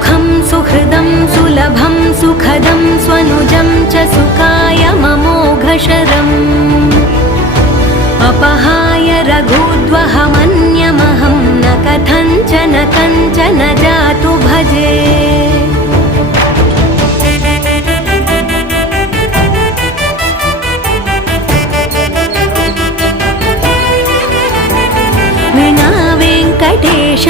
सुखं सुहृदं सुलभं सुखदं स्वनुजं च सुखाय ममोघशरम् अपहाय रघुद्वहमन्यमहं न कथञ्चन कञ्चन जातु भजे विना वेङ्कटेशं ननाथो ननाथः